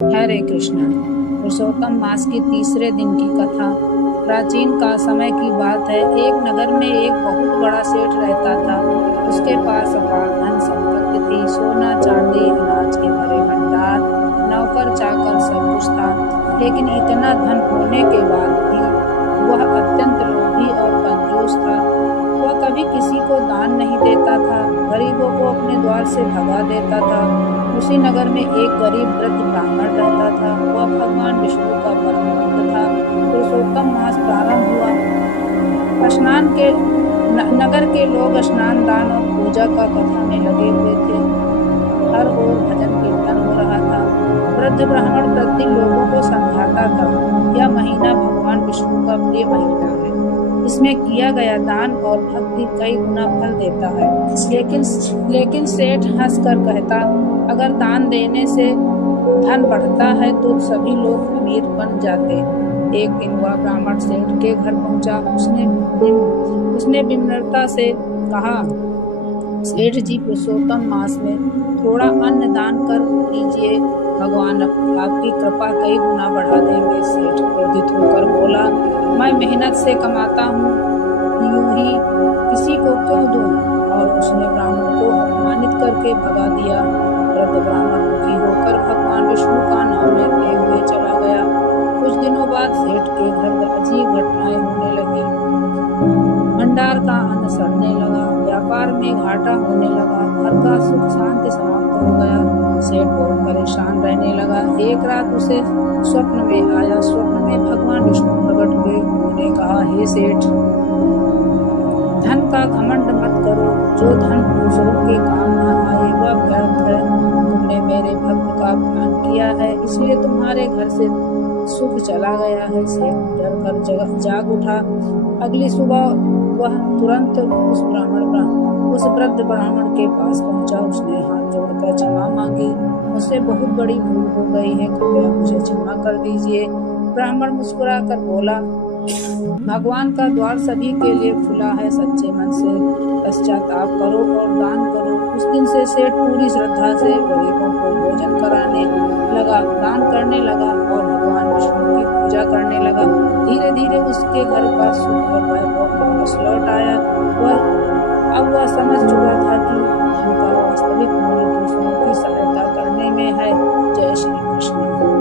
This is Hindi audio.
हरे कृष्ण। पुरुषोत्तम मास की तीसरे दिन की कथा। प्राचीन का समय की बात है। एक नगर में एक बहुत बड़ा सेठ रहता था। उसके पास अपार धन संपत्ति थी। सोना चांदी अनाज के भरे भंडार, नौकर चाकर सब कुछ था। लेकिन इतना धन होने के बाद भी वह अत्यंत लोभी और कंजूस था। वह कभी किसी को दान नहीं देता था। गरीबों को अपने द्वार से भगा देता था। उसी नगर में एक गरीब वृद्ध ब्राह्मण रहता था। वह भगवान विष्णु का परम भक्त था। पुरुषोत्तम मास प्रारंभ हुआ। नगर के लोग स्नान दान और पूजा का कथा में लगे हुए थे। हर ओर भजन कीर्तन हो रहा था। वृद्ध ब्राह्मण प्रतिदिन लोगों को समझाता था, यह महीना भगवान विष्णु का प्रिय महीना है। इसमें किया गया दान और भक्ति कई गुना फल देता है। लेकिन सेठ हंसकर कहता, अगर दान देने से धन बढ़ता है तो सभी लोग अमीर बन जाते। एक दिन वह ब्राह्मण सेठ के घर पहुंचा। उसने विनम्रता से कहा, सेठ जी, पुरुषोत्तम मास में थोड़ा अन्न दान कर दीजिए। भगवान आपकी कृपा कई गुना बढ़ा देंगे। सेठ क्रोधित होकर बोला, मैं मेहनत से कमाता हूँ, यूं ही किसी को क्यों दूं? और उसने ब्राह्मण को अपमानित करके भगा दिया। वृद्ध ब्राह्मण दुखी होकर भगवान विष्णु का नाम लेते हुए चला गया। कुछ दिनों बाद सेठ के घर अजीब घटनाएं होने लगी। भंडार का अन्न सड़ने लगा, व्यापार में घाटा होने लगा, घर का सुख शांति समाप्त हो गया। सेठ बहुत परेशान रहने लगा। एक रात उसे स्वप्न में आया। स्वप्न में भगवान विष्णु प्रकट हुए। उन्होंने कहा, हे सेठ, धन का घमंड मत करो। जो धन दूसरों के काम न आए वह व्यर्थ है। तुमने मेरे भक्त का अपमान किया है, इसलिए तुम्हारे घर से सुख चला गया है। सेठ डर कर जाग उठा। अगली सुबह वह तुरंत उस वृद्ध ब्राह्मण के पास पहुंचा। उसने हाथ जोड़कर क्षमा मांगी। मुझसे बहुत बड़ी भूल हो गई है, कृपया मुझे क्षमा कर दीजिए। ब्राह्मण मुस्कुराकर बोला, भगवान का द्वार सभी के लिए खुला है। सच्चे मन से पश्चाताप करो और दान करो। उस दिन से सेठ पूरी श्रद्धा से गरीबों को भोजन कराने लगा, दान करने लगा और भगवान विष्णु की पूजा करने लगा। धीरे धीरे उसके घर का सुख और वैभव वापस लौट आया। अब वह समझ चुका था कि धन का वास्तविक मूल्य दूसरों की सहायता करने में है। जय श्री कृष्ण।